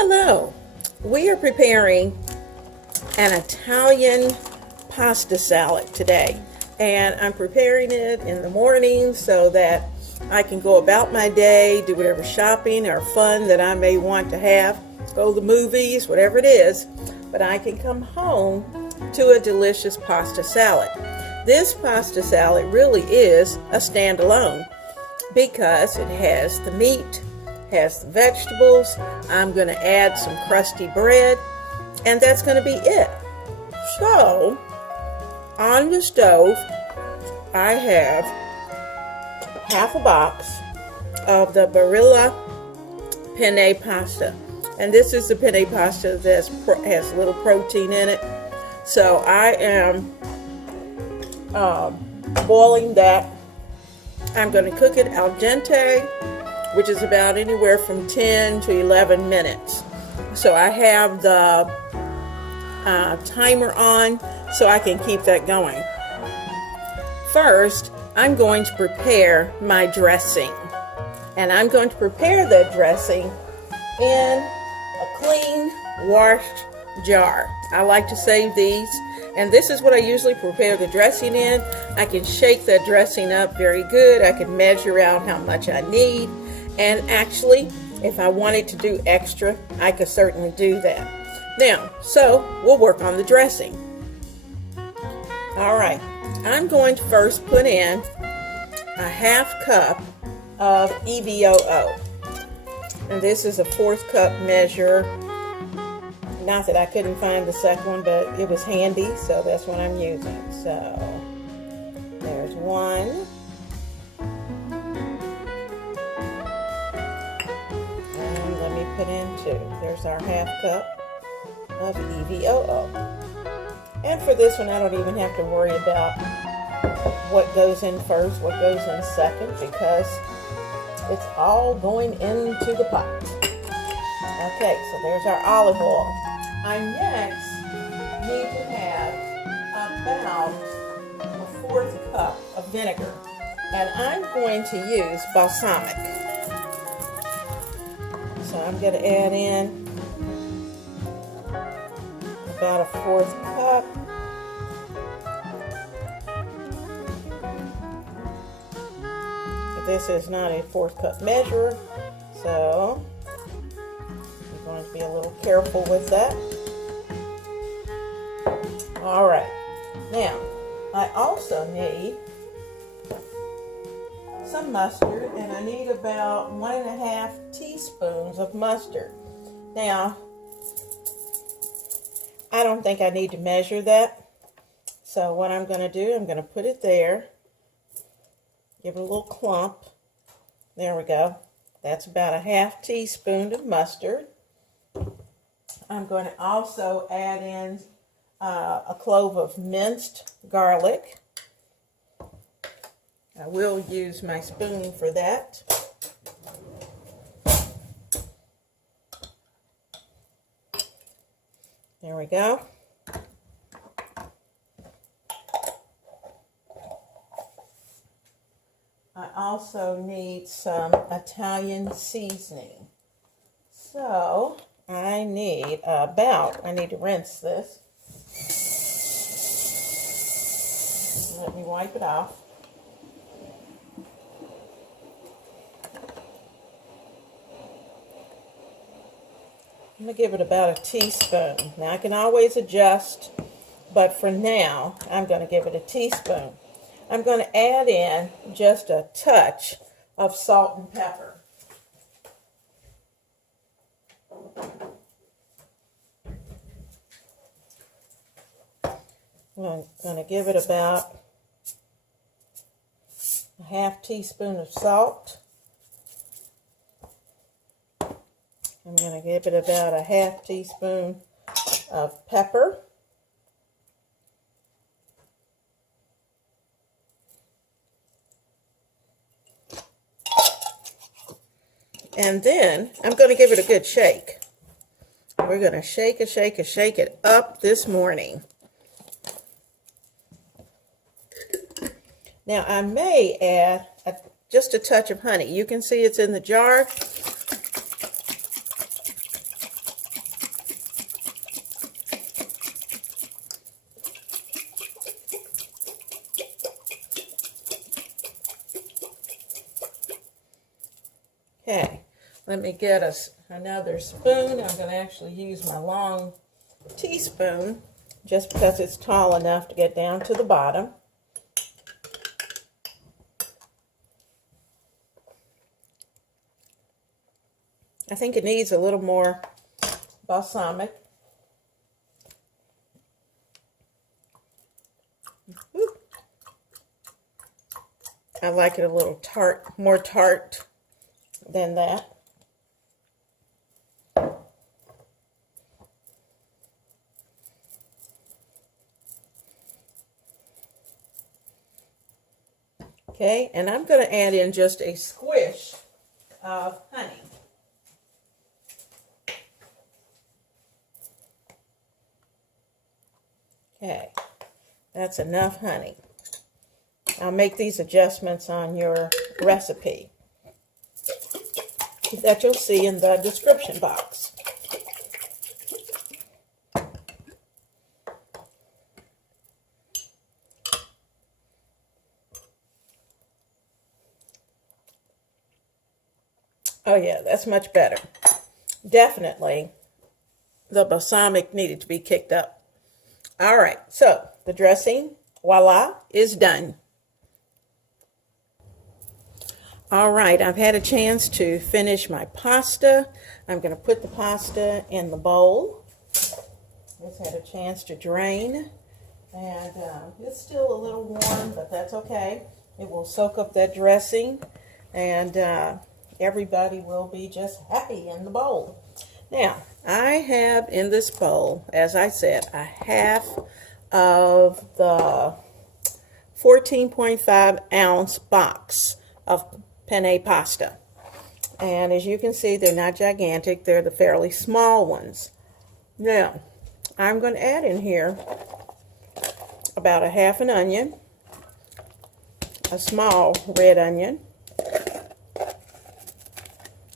Hello, we are preparing an Italian pasta salad today, and I'm preparing it in the morning so that I can go about my day, do whatever shopping or fun that I may want to have, go to the movies, whatever it is, but I can come home to a delicious pasta salad. This pasta salad really is a standalone because it has the meat, has the vegetables. I'm going to add some crusty bread, and that's going to be it. So, on the stove, I have half a box of the Barilla penne pasta. And this is the penne pasta that has a little protein in it. So I am boiling that. I'm going to cook it al dente, which is about anywhere from 10 to 11 minutes. So I have the timer on so I can keep that going. First, I'm going to prepare my dressing. And I'm going to prepare that dressing in a clean, washed jar. I like to save these. And this is what I usually prepare the dressing in. I can shake that dressing up very good. I can measure out how much I need. And actually, if I wanted to do extra, I could certainly do that. Now, so we'll work on the dressing. All right, I'm going to first put in a half cup of EVOO. And this is a 1/4 cup measure. Not that I couldn't find the second one, but it was handy, so that's what I'm using. So, there's one. And let me put in 2. There's our half cup of EVOO. And for this one, I don't even have to worry about what goes in first, what goes in second, because it's all going into the pot. Okay, so there's our olive oil. I next need to have about a 1/4 cup of vinegar, and I'm going to use balsamic. So I'm going to add in about a 1/4 cup. This is not a 1/4 cup measure, so I'm going to be a little careful with that. All right, now I also need some mustard, and I need about 1½ teaspoons of mustard. Now, I don't think I need to measure that, so what I'm going to do, I'm going to put it there, give it a little clump. There we go. That's about a ½ teaspoon of mustard. I'm going to also add in a clove of minced garlic. I will use my spoon for that. There we go. I also need some Italian seasoning. So I need I need to rinse this. Let me wipe it off. I'm going to give it about a teaspoon. Now I can always adjust, but for now I'm going to give it a teaspoon. I'm going to add in just a touch of salt and pepper. I'm going to give it about a ½ teaspoon of salt. I'm going to give it about a ½ teaspoon of pepper. And then I'm going to give it a good shake. We're going to shake it up this morning. Now I may add just a touch of honey. You can see it's in the jar. Okay, let me get another spoon. I'm going to actually use my long teaspoon just because it's tall enough to get down to the bottom. I think it needs a little more balsamic. I like it a little tart, more tart than that. Okay, and I'm going to add in just a squish of honey. Okay, that's enough honey. I'll make these adjustments on your recipe that you'll see in the description box. Oh yeah, that's much better. Definitely, the balsamic needed to be kicked up. All right, so the dressing, voila, is done. All right, I've had a chance to finish my pasta. I'm going to put the pasta in the bowl. It's had a chance to drain, and it's still a little warm, but that's okay. It will soak up that dressing, and everybody will be just happy in the bowl. Now, I have in this bowl, as I said, a half of the 14.5 ounce box of penne pasta. And as you can see, they're not gigantic, they're the fairly small ones. Now, I'm going to add in here about a half an onion, a small red onion.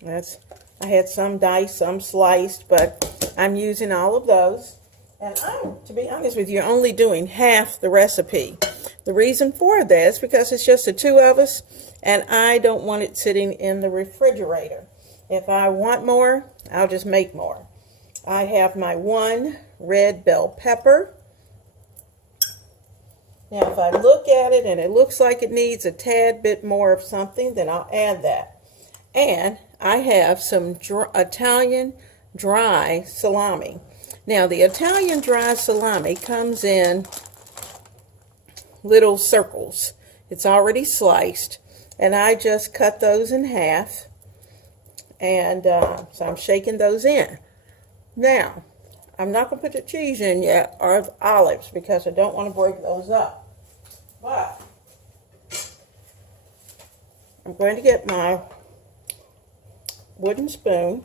I had some diced, some sliced, but I'm using all of those. And I'm, to be honest with you, only doing half the recipe. The reason for that is because it's just the two of us, and I don't want it sitting in the refrigerator. If I want more, I'll just make more. I have my one red bell pepper. Now, if I look at it and it looks like it needs a tad bit more of something, then I'll add that. And I have some Italian dry salami. Now, the Italian dry salami comes in little circles. It's already sliced, and I just cut those in half, and so I'm shaking those in. Now, I'm not going to put the cheese in yet, or the olives, because I don't want to break those up. But I'm going to get my wooden spoon,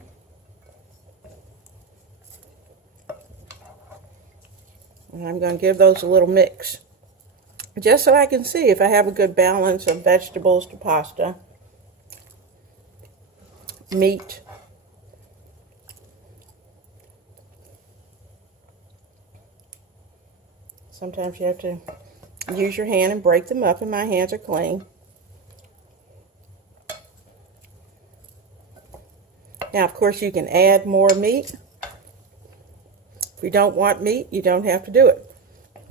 and I'm going to give those a little mix, just so I can see if I have a good balance of vegetables to pasta, meat, sometimes you have to use your hand and break them up, and my hands are clean. Now, of course, you can add more meat. If you don't want meat, you don't have to do it.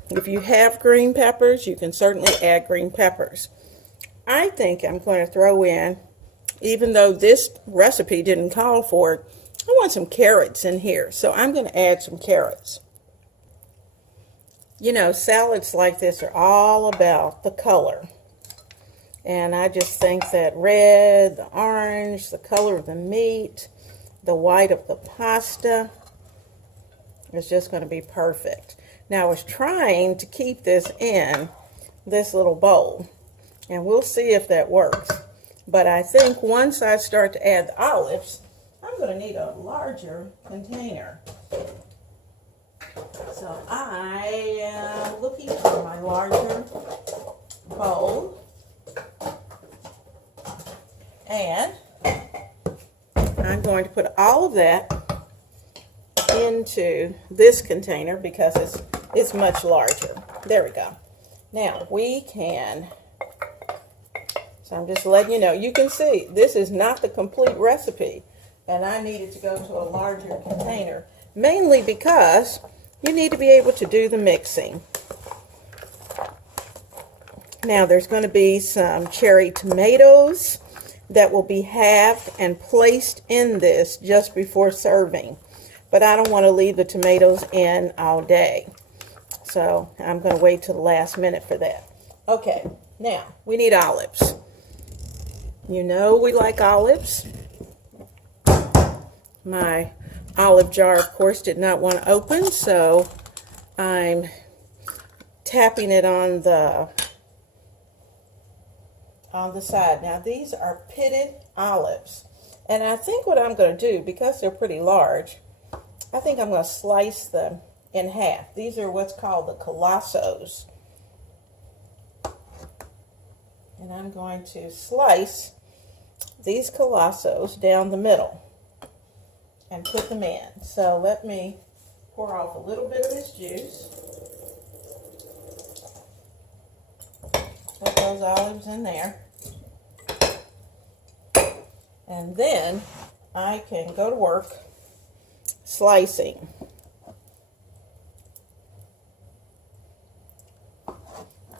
If you have green peppers, you can certainly add green peppers. I think I'm going to throw in, even though this recipe didn't call for it, I want some carrots in here. So I'm going to add some carrots. You know, salads like this are all about the color. And I just think that red, the orange, the color of the meat, the white of the pasta is just going to be perfect. Now, I was trying to keep this in this little bowl, and we'll see if that works. But I think once I start to add the olives, I'm going to need a larger container. So I am looking for my larger bowl. And I'm going to put all of that into this container because it's much larger. There we go. Now we can So I'm just letting you know. You can see this is not the complete recipe, and I needed to go to a larger container, mainly because you need to be able to do the mixing. Now there's going to be some cherry tomatoes that will be halved and placed in this just before serving. But I don't want to leave the tomatoes in all day. So I'm going to wait till the last minute for that. Okay, now we need olives. You know we like olives. My olive jar, of course, did not want to open, so I'm tapping it on the side. Now these are pitted olives, and I think what I'm going to do, because they're pretty large, I think I'm going to slice them in half. These are what's called the colossos, and I'm going to slice these colossos down the middle and put them in. So let me pour off a little bit of this juice. Put those olives in there. And then I can go to work slicing.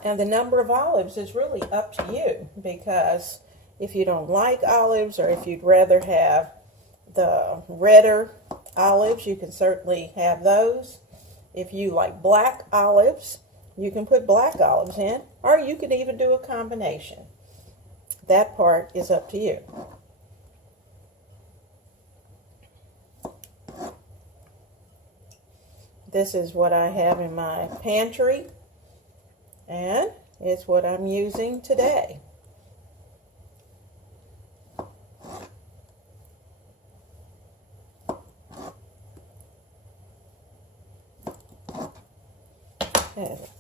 And the number of olives is really up to you, because if you don't like olives, or if you'd rather have the redder olives, you can certainly have those. If you like black olives, you can put black olives in, or you can even do a combination. That part is up to you. This is what I have in my pantry, and it's what I'm using today.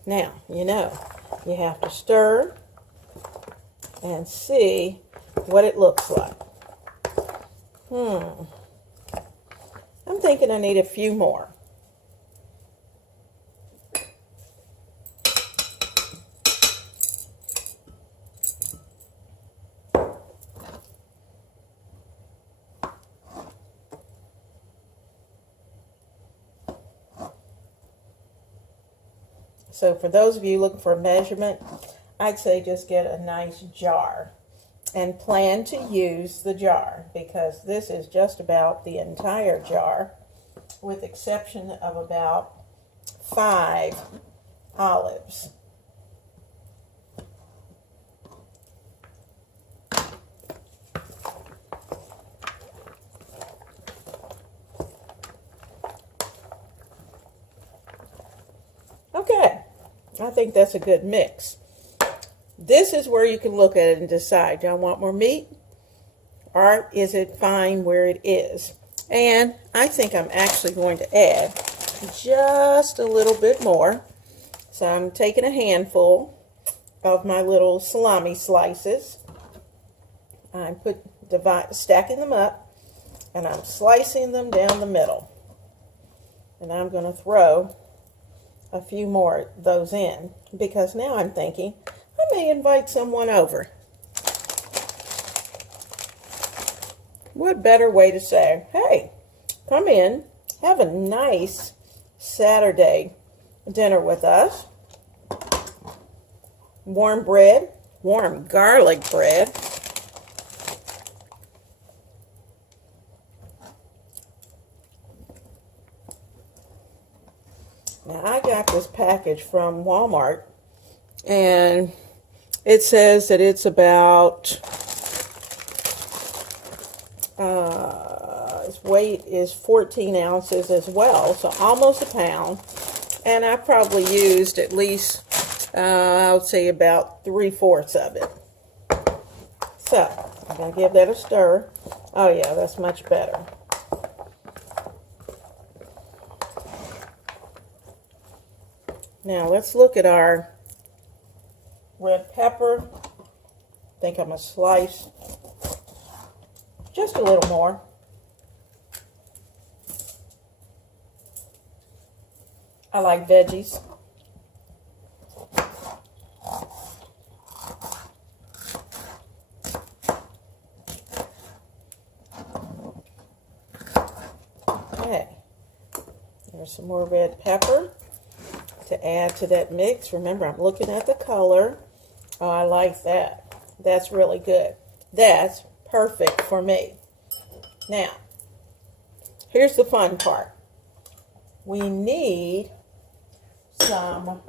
Now, you know, you have to stir and see what it looks like. I'm thinking I need a few more. So for those of you looking for a measurement, I'd say just get a nice jar and plan to use the jar, because this is just about the entire jar, with exception of about 5 olives. Okay, I think that's a good mix. This is where you can look at it and decide, do I want more meat, or is it fine where it is? And I think I'm actually going to add just a little bit more. So I'm taking a handful of my little salami slices. I'm stacking them up, and I'm slicing them down the middle. And I'm going to throw a few more of those in, because now I'm thinking I may invite someone over. What better way to say, hey, come in, have a nice Saturday dinner with us. Warm bread, warm garlic bread. Now I got this package from Walmart, and it says that it's about, its weight is 14 ounces as well, so almost a pound. And I probably used at least, I would say about 3/4 of it. So I'm going to give that a stir. Oh yeah, that's much better. Now let's look at our red pepper. I think I'm going to slice just a little more. I like veggies. There's some more red pepper to add to that mix. Remember, I'm looking at the color. Oh, I like that. That's really good. That's perfect for me. Now, here's the fun part. We need some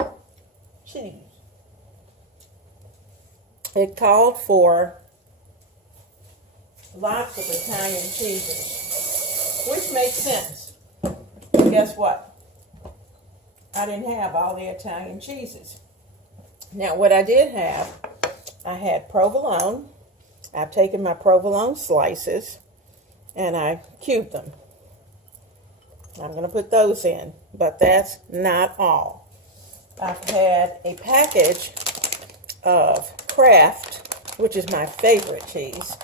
cheese. It called for lots of Italian cheeses, which makes sense. Guess what? I didn't have all the Italian cheeses. Now, what I did have, I had provolone. I've taken my provolone slices and I cubed them. I'm going to put those in, but that's not all. I've had a package of Kraft, which is my favorite cheese.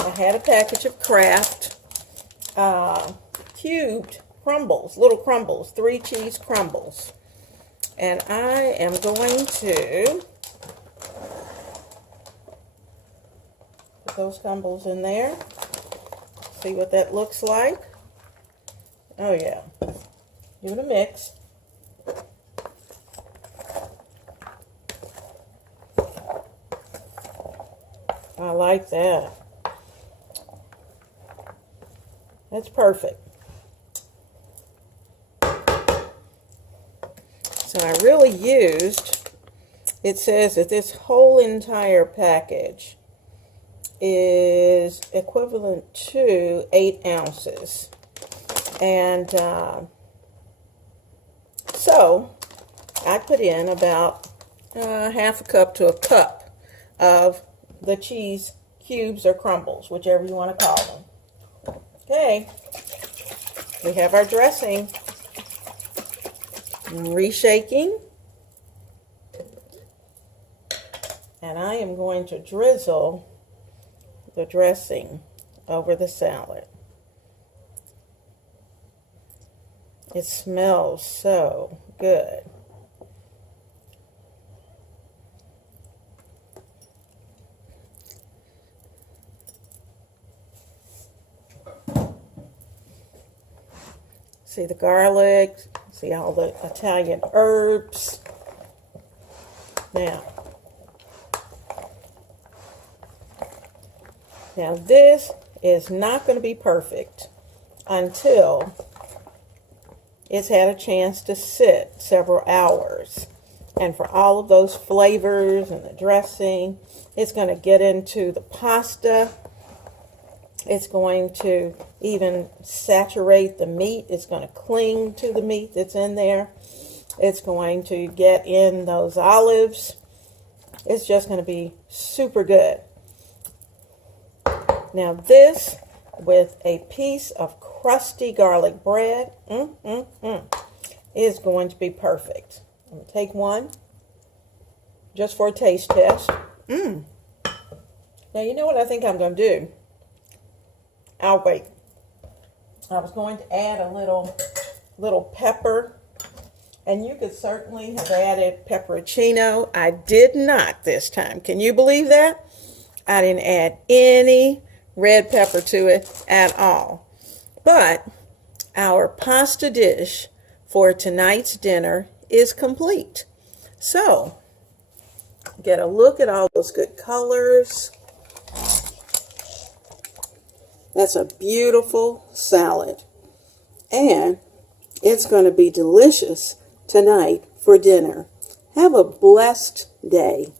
I had a package of Kraft cubed crumbles, little crumbles, 3 cheese crumbles. And I am going to put those crumbles in there. See what that looks like. Oh yeah. Give it a mix. I like that. That's perfect. So I really used, it says that this whole entire package is equivalent to 8 ounces. And so I put in about half a cup to a cup of the cheese cubes or crumbles, whichever you want to call them. Okay, we have our dressing. Reshaking. And I am going to drizzle the dressing over the salad. It smells so good. See the garlic, see all the Italian herbs. Now this is not going to be perfect until it's had a chance to sit several hours. And for all of those flavors and the dressing, it's going to get into the pasta. It's going to even saturate the meat. It's going to cling to the meat that's in there. It's going to get in those olives. It's just going to be super good. Now this, with a piece of crusty garlic bread, is going to be perfect. I'm going to take one just for a taste test. Now you know what I think I'm going to do? I'll wait. I was going to add a little pepper, and you could certainly have added pepperoncino. I did not this time. Can you believe that? I didn't add any red pepper to it at all. But our pasta dish for tonight's dinner is complete. So, get a look at all those good colors. That's a beautiful salad. And it's going to be delicious tonight for dinner. Have a blessed day.